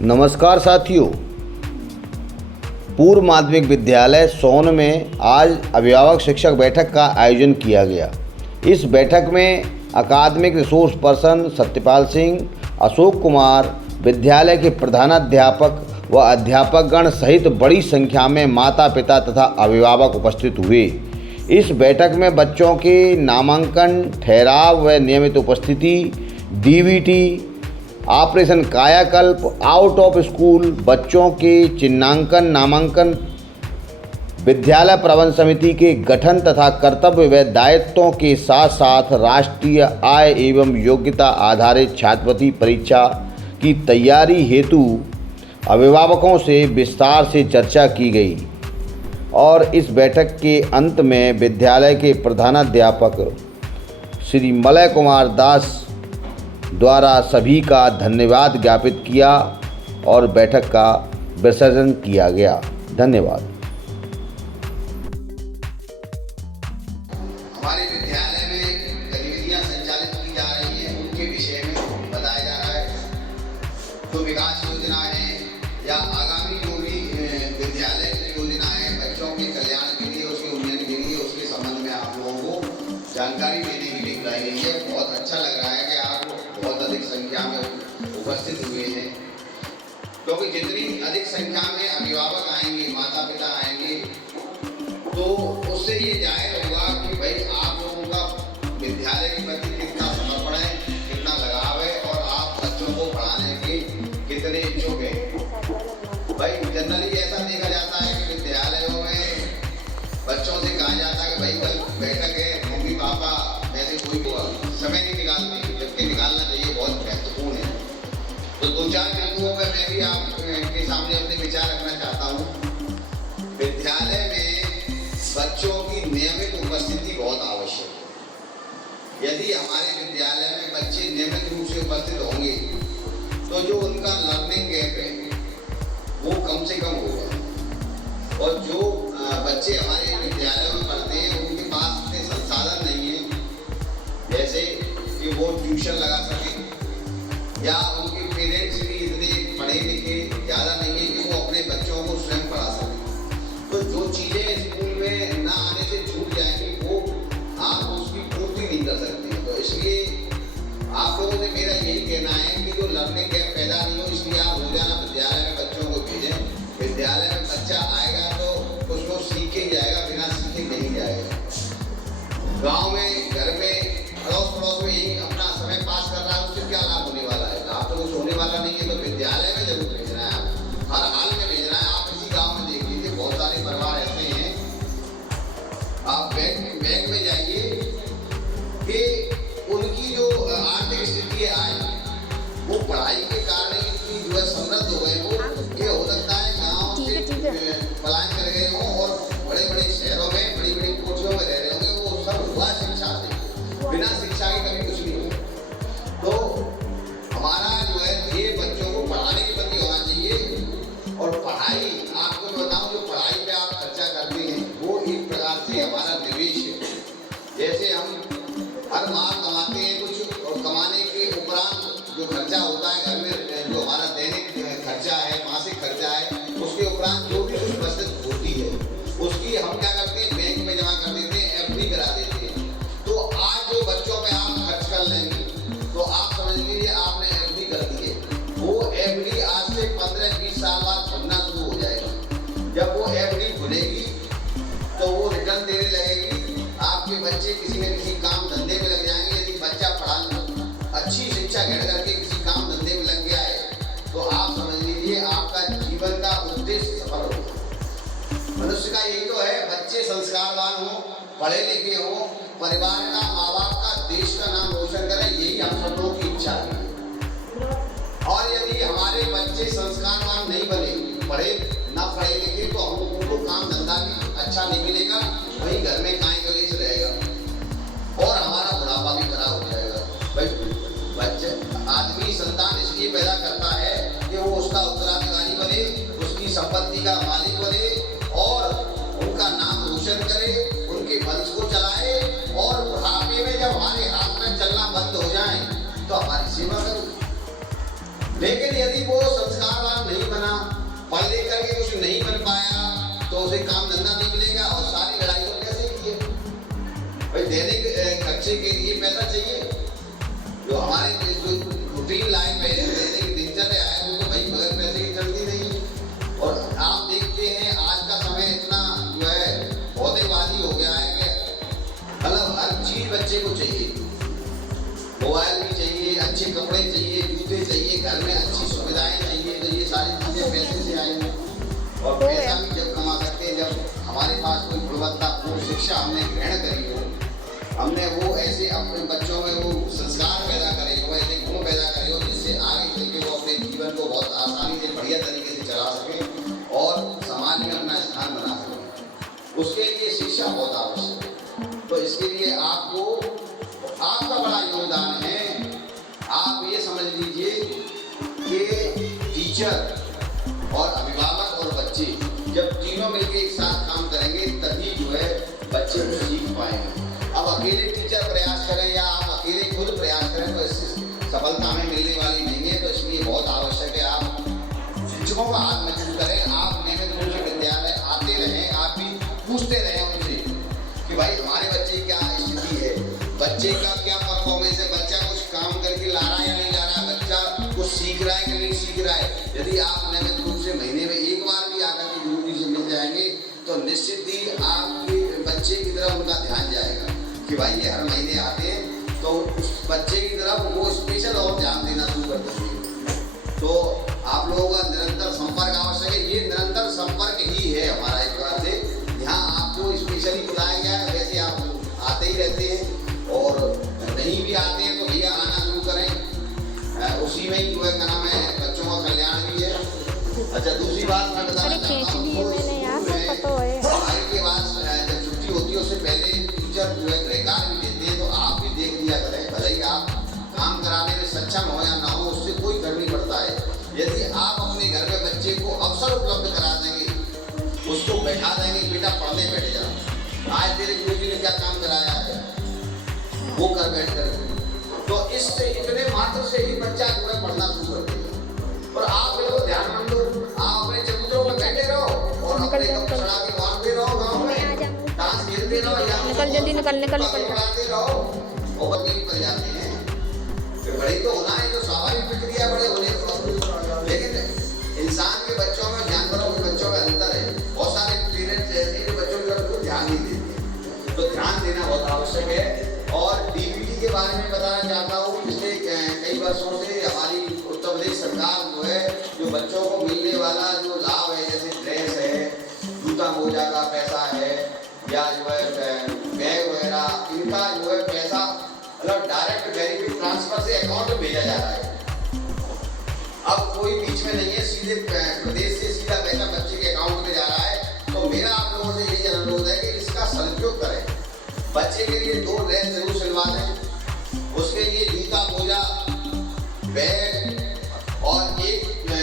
नमस्कार साथियों, पूर्व माध्यमिक विद्यालय सोन में आज अभिभावक शिक्षक बैठक का आयोजन किया गया। इस बैठक में अकादमिक रिसोर्स पर्सन सत्यपाल सिंह, अशोक कुमार, विद्यालय के प्रधानाध्यापक व अध्यापकगण सहित बड़ी संख्या में माता पिता तथा अभिभावक उपस्थित हुए। इस बैठक में बच्चों के नामांकन, ठहराव व नियमित उपस्थिति, डीबीटी, ऑपरेशन कायाकल्प, आउट ऑफ स्कूल बच्चों के चिन्हांकन, नामांकन, विद्यालय प्रबंध समिति के गठन तथा कर्तव्य व दायित्वों के साथ साथ राष्ट्रीय आय एवं योग्यता आधारित छात्रवृत्ति परीक्षा की तैयारी हेतु अभिभावकों से विस्तार से चर्चा की गई और इस बैठक के अंत में विद्यालय के प्रधानाध्यापक श्री मलय कुमार दास द्वारा सभी का धन्यवाद ज्ञापित किया और बैठक का विसर्जन किया गया। धन्यवाद। हमारे विद्यालय में गतिविधियां संचालित की जा रही हैं, उनके विषय में बताया जा रहा है। जो विकास योजना है या आगामी जो भी विद्यालय की योजना है बच्चों के कल्याण के लिए, उसके उन्नयन के लिए, उसके संबंध में आप लोगों को जानकारी देने के लिए बुलाई गई है। बहुत अच्छा लग रहा है कि आप बहुत अधिक संख्या में उपस्थित हुए हैं, क्योंकि जितनी अधिक संख्या में अभिभावक आएंगे, माता पिता आएंगे, तो उससे ये जाहिर होगा कि भाई आप लोगों का विद्यालय के प्रति कितना समर्पण है, कितना लगाव है और आप बच्चों को पढ़ाने के कितने इच्छुक हैं। भाई जनरली ऐसा देखा जाता है कि विद्यालयों में बच्चों से कहा जाता है कि भाई कल बैठक है, मम्मी पापा ऐसे कोई समय नहीं निकालते, जबकि निकालना चाहिए, बहुत महत्वपूर्ण है। तो दो चार बिंदुओं पर मैं भी आपके सामने अपने विचार रखना चाहता हूँ। विद्यालय में बच्चों की नियमित उपस्थिति बहुत आवश्यक है। यदि हमारे विद्यालय में बच्चे नियमित रूप से उपस्थित होंगे तो जो उनका लर्निंग गैप है वो कम से कम होगा। और जो बच्चे हमारे विद्यालय में पढ़ते हैं उनके पास इतने संसाधन नहीं है जैसे कि वो ट्यूशन लगा सके, या उनके पेरेंट्स भी इतने पढ़े लिखे ज़्यादा नहीं है कि वो अपने बच्चों को स्वयं पढ़ा सकें। तो जो चीज़ें स्कूल में ना आने से छूट जाएंगी वो आप उसकी पूर्ति नहीं कर सकते। तो इसलिए आप लोगों से मेरा यही कहना है कि जो लर्निंग गैप पैदा नहीं हो, इसलिए आप रोजाना विद्यालय में बच्चों को भेजें। विद्यालय में बच्चा आएगा तो कुछ वो सीख के जाएगा, बिना सीखे नहीं जाएगा। गाँव में, घर में, अड़ोस पड़ोस में यही अपना समय पास कर रहा है, उससे क्या लाभ होने वाला है? लाभ तो कुछ होने वाला नहीं है। तो विद्यालय में जरूर भेजना है, आप हर हाल में भेजना है। आप इसी गांव में देख लीजिए, बहुत सारे परिवार ऐसे हैं, आप बैंक में जाइए कि उनकी जो आर्थिक स्थिति है वो पढ़ाई के कारण इतनी जो है समृद्ध हो गए हो, ये हो सकता है गाँव से पलायन कर गए हों और बड़े बड़े शहरों में बड़ी बड़ी कोठियों में रह रहे होंगे। वो सब हुआ शिक्षा से, बिना शिक्षा के कभी कुछ नहीं हो। तो हमारा जो है ये बच्चों को पढ़ाने के प्रति होना चाहिए। और पढ़ाई, आपको बताऊं, जो पढ़ाई पे आप खर्चा करते हैं वो एक प्रकार से हमारा निवेश है। जैसे हम हर माह कमाते हैं कुछ, और कमाने के उपरांत जो खर्चा होता है घर में, जो हमारा दैनिक खर्चा है, मासिक खर्चा है, उसके उपरांत जो भी कुछ बचत होती है उसकी हम क्या करते हैं, बैंक में जमा कर देते हैं, एफडी करा देते हैं। तो आज जो बच्चों पे आप खर्च कर लेंगे तो आप समझ लीजिए आपने एफडी कर दी है। वो एफडी आज से 15-20 साल बाद भरना शुरू हो जाएगा। जब वो एफडी खुलेगी तो वो रिटर्न देने लगेगी, आपके बच्चे किसी न किसी काम धंधे में लग जाएंगे। यदि बच्चा पढ़ा अच्छी शिक्षा ग्रहण करके किसी काम धंधे में लग गया है तो आप समझ लीजिए आपका जीवन का उद्देश्य सफल होगा। मनुष्य का यही तो है, बच्चे संस्कारवान हो, पढ़े लिखे हो, परिवार का, माँ बाप का, देश का नाम रोशन करें, यही हम सब लोगों की इच्छा है। और यदि हमारे बच्चे संस्कारवान नहीं बने, पढ़े ना पढ़े लिखे, तो हम लोगों को काम धंधा भी अच्छा नहीं मिलेगा, वहीं घर में कांय कलेश रहेगा और हमारा बुढ़ापा भी खराब हो जाएगा। भाई बच्चे, आदमी संतान इसलिए पैदा करता है कि वो उसका उत्तराधिकारी बने, उसकी संपत्ति का मालिक बने और उनका नाम रोशन करे, उनके वंश को चलाए, और बुढ़ापे में जब हमारे हाथ में चलना बंद हो जाए तो हमारी सेवा करे। लेकिन यदि वो संस्कारवान नहीं बना, पढ़ लिख करके कुछ नहीं बन पाया, तो उसे काम धंधा नहीं मिलेगा और सारी लड़ाई तो कैसे की है भाई। दैनिक खर्चे के लिए पैसा चाहिए, जो हमारे जो रूटीन लाइफ है, दैनिक दिनचर्या है, वो तो भाई बगैर पैसे की चलती नहीं। और आप देखते हैं आज का समय इतना जो है भौतिकवादी हो गया है कि मतलब हर चीज बच्चे को चाहिए, मोबाइल भी चाहिए, अच्छे कपड़े चाहिए, जूते चाहिए, घर में अच्छी सुविधाएं चाहिए। तो ये सारी चीज़ें पैसे से आएंगी और पैसा भी जब कमा सकते हैं जब हमारे पास कोई गुणवत्तापूर्ण शिक्षा हमने ग्रहण करी हो, हमने वो ऐसे अपने बच्चों में वो संस्कार पैदा करे हो, ऐसे गुण पैदा करे हो जिससे आगे चल के वो अपने जीवन को बहुत आसानी से बढ़िया तरीके से चला सके और समाज में अपना स्थान बना सके। उसके लिए शिक्षा बहुत आवश्यक है। तो इसके लिए आपको आपका बड़ा योगदान है। आप ये समझ लीजिए कि टीचर और अभिभावक और बच्चे जब तीनों मिलकर एक साथ काम करेंगे तभी जो है बच्चे को सीख पाएंगे। अब अकेले टीचर प्रयास करें या आप अकेले खुद प्रयास करें तो इससे सफलता हमें मिलने वाली नहीं है। तो इसलिए बहुत आवश्यक है आप शिक्षकों का हाथ मजबूत करें, आप नियमित रूप से विद्यालय आते रहें, आप भी पूछते रहें उनसे कि भाई हमारे बच्चे की क्या स्थिति है, बच्चे का क्या परफॉर्मेंस है, बच्चा कुछ काम करके ला रहा है या नहीं ला रहा है, बच्चा कुछ सीख रहा है कि नहीं सीख रहा है। यदि आप नियमित रूप से महीने में एक बार भी आकर के गुरु जी से मिल जाएंगे तो निश्चित ही आपके बच्चे की तरफ उनका ध्यान जाएगा कि भाई ये हर महीने आते हैं, तो उस बच्चे की तरफ वो स्पेशल और ध्यान देना शुरू कर देंगे। तो आप लोगों का निरंतर संपर्क आवश्यक है। ये निरंतर संपर्क ही है हमारा एक बार से, यहाँ आपको स्पेशली बुलाया गया है। वैसे आप आते ही रहते हैं और नहीं भी आते हैं तो भैया आना शुरू करें। उसी में ही जो है क्या नाम है बच्चों का कल्याण भी है। अच्छा, दूसरी बात मैं बताना चाहता हूँ पढ़ाई के बाद जब छुट्टी होती है उससे पहले टीचर जो है गृहकार भी देते हैं, तो आप भी देख लिया करें। भले ही आप काम कराने में सक्षम हो या ना हो, उससे कोई फर्क नहीं पड़ता है। यदि आप अपने घर में बच्चे को अवसर उपलब्ध करा देंगे, उसको बैठा देंगे, बेटा पढ़ने बैठ जा, आज तेरे गुरु जी ने क्या काम कराया है वो कर बैठ कर, तो इससे इतने मात्र से ही बच्चा जो है पढ़ना शुरू कर देगा। और आप बिल्कुल ध्यानमंद हो, आप अपने चबूतरों में बैठे रहो और अपने सड़ा के मारते रहो, गाँव में डांस खेलते रहो या पढ़ाते रहो और बच्चे पड़ जाते हैं। बड़े तो होना है, जो स्वाभाविक प्रक्रिया बड़े होने को, लेकिन इंसान के बच्चों में जानवरों के बच्चों में अंतर है। बहुत सारे पेरेंट्स ऐसे हैं जो बच्चों की तरफ ध्यान नहीं देते, तो ध्यान देना बहुत आवश्यक है। और डीबीटी के बारे में बताना चाहता हूँ, पिछले कई वर्षों से हमारी उत्तर प्रदेश सरकार जो है जो बच्चों को मिलने वाला जो लाभ है, जैसे ड्रेस है, जूता मोजा का पैसा है या जो है बैग वगैरह, इनका जो है पैसा मतलब डायरेक्ट बेनिफिट ट्रांसफर से अकाउंट में भेजा जा रहा है। अब कोई बीच में नहीं है, सीधे प्रदेश से सीधा पैसा बच्चे के अकाउंट में जा रहा है। तो मेरा आप लोगों से यही अनुरोध है कि इसका सदुपयोग करें। बच्चे के लिए 2 ड्रेस जरूर सिलवा दें, उसके लिए जूता मोजा बैग और एक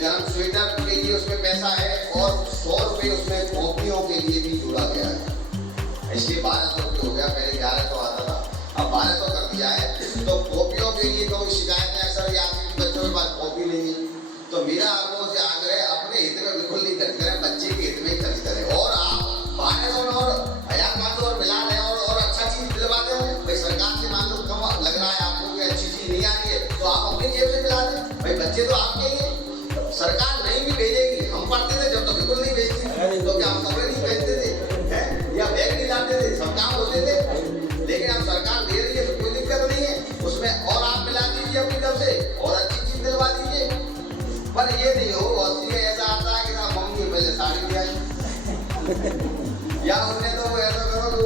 गर्म स्वेटर के लिए उसमें पैसा है और 100 रुपये उसमें कॉपियों के लिए भी जोड़ा गया है। इसलिए 1200 रुपये हो गया, पहले 1100 आता था, अब 1200 कर दिया है। तो कॉपियों के लिए कोई शिकायतें अक्सर आती है बच्चों के पास कॉपी नहीं है, तो मेरा आप लोगों से आग्रह अपने हित में बिल्कुल नहीं खर्च करें, बच्चे के हित में खर्च करें। और आप 1200 और 1500 और मिला रहे और अच्छा चीज दिलवा दें भाई। सरकार से मान लो कम लग रहा है आपको कि अच्छी चीज नहीं आ रही है, तो आप अपनी जेब से मिला दें भाई। बच्चे तो आपके ही हैं, सरकार नहीं भी भेजेगी। हम पढ़ते थे जब तो बिल्कुल नहीं भेजती, तो क्या हम कपड़े नहीं पहनते थे या बैग नहीं लाते थे, सब काम होते थे। लेकिन अब सरकार दे रही है तो कोई दिक्कत नहीं है उसमें, और आप मिला दीजिए अपनी तरफ से और अच्छी चीज दिलवा दीजिए। पर ये नहीं हो बहुत ऐसा आता है कि ना मम्मी पहले साड़ी ले आई या उन्हें तो ऐसा करो तो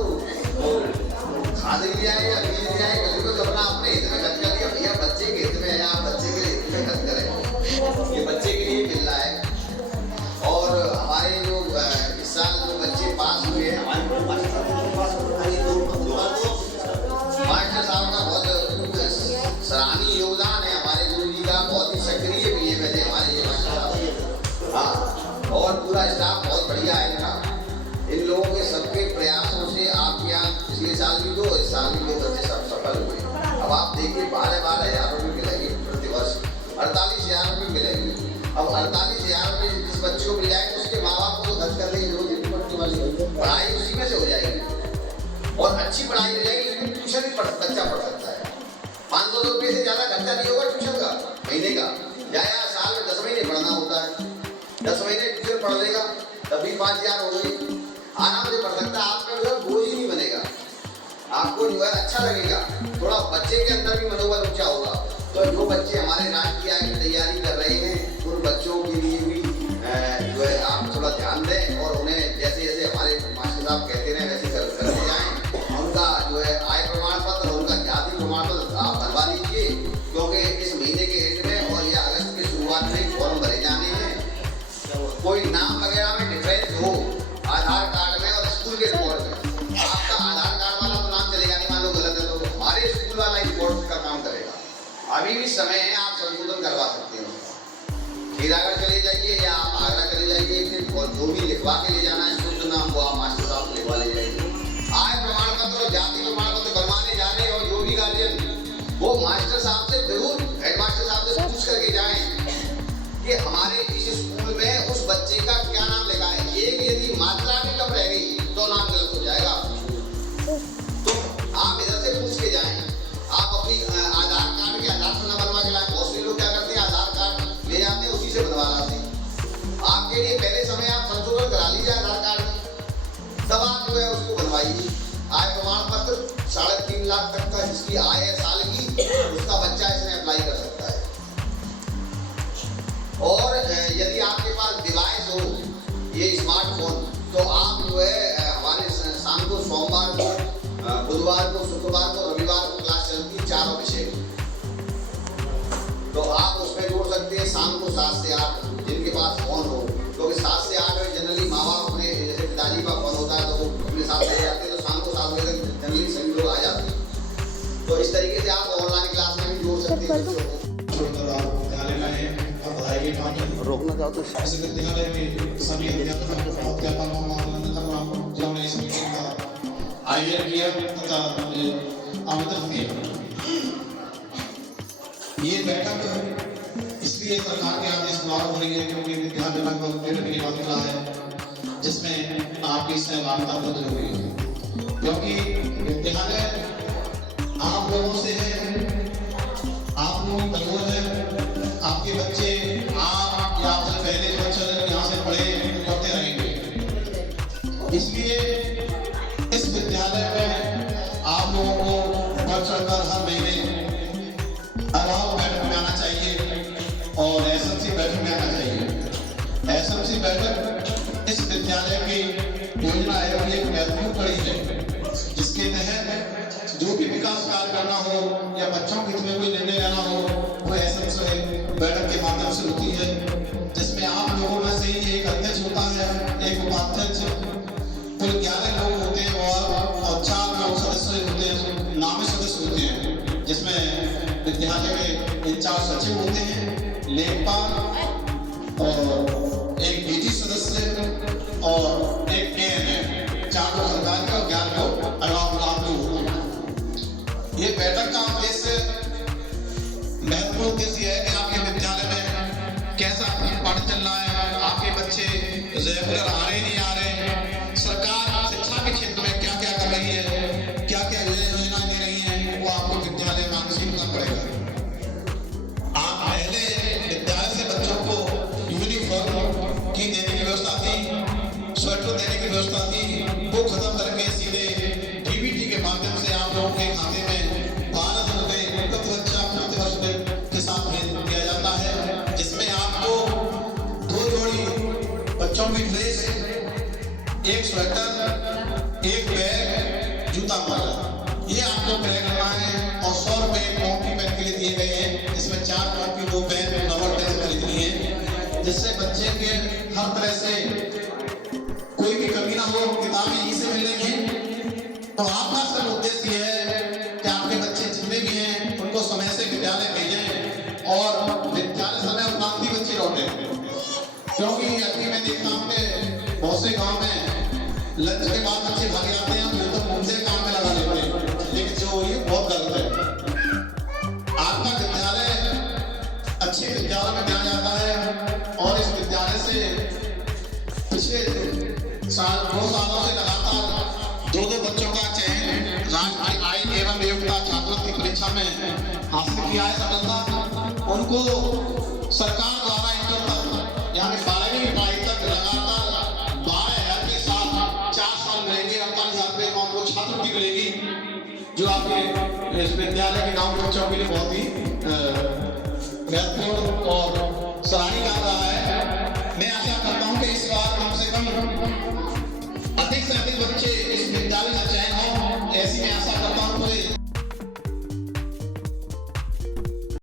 खाद लिया है या बीज लिया है, कभी तो अपना अपने हित में खर्च कर दिया। भैया बच्चे के हित में है, आप बच्चे के हित में खर्च करें, ये बच्चे के लिए मिल रहा है। और हमारे जो इस साल जो बच्चे पास हुए हैं, हमारे मास्टर साहब का बहुत सराहनीय योगदान है, हमारे गुरु जी का बहुत ही सक्रिय भी है वैसे हमारे ये मास्टर साहब। हाँ, और पूरा स्टाफ बहुत बढ़िया है इनका। इन लोगों के सबके प्रयासों से आप यहाँ पिछले साल भी 2 इस साल भी 2 बच्चे सब सफल हुए। अब आप देखिए 12-12 हज़ार रुपये के लगे प्रतिवर्ष 48,000 रुपये मिलेंगे। अब 48,000 रुपये जिस बच्चे को मिल जाएंगे उसके माँ बाप को तो खर्च करने की जरूरत नहीं पड़ती, वाली पढ़ाई उसी में से हो जाएगी और अच्छी पढ़ाई हो जाएगी। लेकिन ट्यूशन भी बच्चा पढ़ सकता है। 500 रुपये से ज़्यादा खर्चा नहीं होगा ट्यूशन का महीने का, या साल में 10 महीने पढ़ना होता है। 10 महीने ट्यूशन पढ़ लेगा तब भी 5,000 हो गई, आराम से पढ़ सकता है। आपका जो है बोझ ही नहीं बनेगा, आपको जो है अच्छा लगेगा, थोड़ा बच्चे के अंदर भी मनोबल ऊंचा होगा। तो जो बच्चे हमारे राष्ट्रीय आय की तैयारी कर रहे हैं उन बच्चों के लिए भी जो है आप थोड़ा ध्यान दें और उन्हें जैसे जैसे हमारे मास्टर साहब कहते रहे वैसे करते जाएं। उनका जो है आय प्रमाण पत्र और उनका जाति प्रमाण पत्र आप बनवा लीजिए, क्योंकि इस महीने के एंड में और या अगस्त की शुरुआत में फॉर्म भरे जाने हैं। कोई नाम वगैरह में डिफरेंस हो आधार कार्ड में और स्कूल के रिकॉर्ड में, आपका आधार कार्ड वाला तो नाम चलेगा नहीं, मान लो गलत है तो हमारे स्कूल वाला रिकॉर्ड का काम करेगा। अभी भी समय है, आप संशोधन करवा सकते हो। हीरागढ़ चले जाइए या आप आगरा चले जाइए, फिर और जो भी लिखवा के ले जाना है शुद्ध नाम वो आप मास्टर साहब को लिखवा ले जाइए। आय प्रमाण पत्र और जाति प्रमाण पत्र बनवाने जा रहे और जो भी गार्जियन वो मास्टर साहब से जरूर, हेड मास्टर साहब से पूछ करके जाएं कि हमारे इस स्कूल में उस बच्चे का क्या नाम लिखा है। एक यदि मात्रा भी कम रह गई तो नाम गलत हो जाएगा। तो आप इधर से पूछ के जाएं। आप अपनी आधार कार्ड के आधार से न बनवा के लाएं। बहुत से लोग क्या करते हैं, आधार कार्ड ले जाते हैं उसी से बनवा लाते हैं। आपके लिए पहले समय आप संशोधन करा लीजिए आधार कार्ड में, तब आप जो है उसको बनवाइए। आय प्रमाण पत्र 3.5 लाख तक का जिसकी आय है साल की, उसका बच्चा इसमें अप्लाई कर सकता है। और यदि आपके पास डिवाइस हो ये स्मार्टफोन, तो आप जो है हमारे शाम को सोमवार को, बुधवार को, शुक्रवार को, रविवार को क्लास चलती है 4 विषय, तो आप उसमें जोड़ सकते हैं। शाम को 7 से 8 जिनके पास फोन हो, क्योंकि 7 से 8 में जनरली माँ बाप अपने जैसे पिताजी का फोन होता है तो वो अपने साथ ले जाते हैं, तो शाम को 7 बजे तक जनरली सभी लोग आ जाते हैं। तो इस तरीके से आप ऑनलाइन क्लास में भी जोड़ सकते हैं बच्चों को। रोकना चाहते इस विद्यालय में सभी अध्यापकों आयोजन किया तथा आमंत्रित किया। ये बैठक इसलिए सरकार के आदेश द्वारा हो रही है क्योंकि विद्यालय का उद्घाटन की बात है जिसमें आपकी सहभागिता बहुत जरूरी है, क्योंकि विद्यालय आप लोगों से है, आप लोगों की कमजोर है। आपके बच्चे आप या आपसे पहले जो बच्चे यहाँ से पढ़े पढ़ते रहेंगे, इसलिए इस विद्यालय में आप लोगों को बढ़ चढ़कर हर महीने अलाव बैठक में आना चाहिए और एसएमसी बैठक में आना चाहिए। एसएमसी बैठक इस विद्यालय की योजना आयोग की एक महत्वपूर्ण कड़ी है, जिसके तहत जो भी विकास कार्य करना हो या बच्चों के हित में कोई निर्णय लेना हो वो एसएमसी बैठक के माध्यम से होती है, जिसमें आप लोगों में से एक अध्यक्ष होता है, एक उपाध्यक्ष, कुल 11 लोग होते हैं और 4 सदस्य होते हैं, नामी सदस्य होते हैं, जिसमें विद्यालय के इंचार्ज सचिव होते हैं, लेखपाल और एक बीटी सदस्य और एक एएनए, 4 लोग सरकार के और 11 लोग अलावा लोग होते हैं। ये बैठक का उद्देश्य, महत्वपूर्ण उद्देश्य है कि आपके विद्यालय में कैसा पाठ चल रहा है, आपके बच्चे रेगुलर आ रहे नहीं आ रहे, सरकार शिक्षा के क्षेत्र में क्या क्या कर रही है, क्या क्या योजना दे रही है, वो आपको विद्यालय में आंशिक करना पड़ेगा। आप पहले विद्यालय से बच्चों को यूनिफॉर्म की देने की व्यवस्था थी, स्वेटर देने की व्यवस्था थी, वो खत्म करके सीधे डीबीटी के माध्यम से आप लोगों के खाते में 12 रुपये प्रति बच्चा प्रति वर्ष के साथ भेज दिया जाता है, जिसमें आपको 2 जोड़ी बच्चों की ड्रेस, एक स्वेटर, एक बैग, जूता मोजा, ये आपको क्रय करना है। और 100 रुपये कॉपी पेन के लिए दिए गए हैं, इसमें 4 कॉपी 2 पेन रबर पेन खरीदनी है, जिससे बच्चे के हर तरह से कोई भी कमी ना हो, किताबें यहीं से मिलेंगी। तो आपका सब उद्देश्य ये है कि आपके बच्चे जितने भी हैं उनको समय से विद्यालय भेजें और विद्यालय समय उपरांत ही बच्चे लौटे, क्योंकि अभी मैं देखता हूँ कि बहुत से गांव में लंच के बाद बच्चे भागे आते हैं, वो तो मुझसे काम में लगा लेते हैं, लेकिन जो ये बहुत गलत है। आपका विद्यालय अच्छे 2 सालों से लगातार 2 बच्चों का चयन राष्ट्रीय आय एवं नियोक्ता छात्रवृत्ति परीक्षा में हासिल किया है सफलता। उनको सरकार द्वारा इंटर तक यानी 12वीं की पढ़ाई तक लगातार 12,000 के साथ 4 साल मिलेंगे, 48,000 रुपये का उनको छात्रवृत्ति मिलेगी, जो आपके इस विद्यालय के गाँव के बच्चों के लिए बहुत ही महत्वपूर्ण और सराहनीय कार्य रहा है। मैं आशा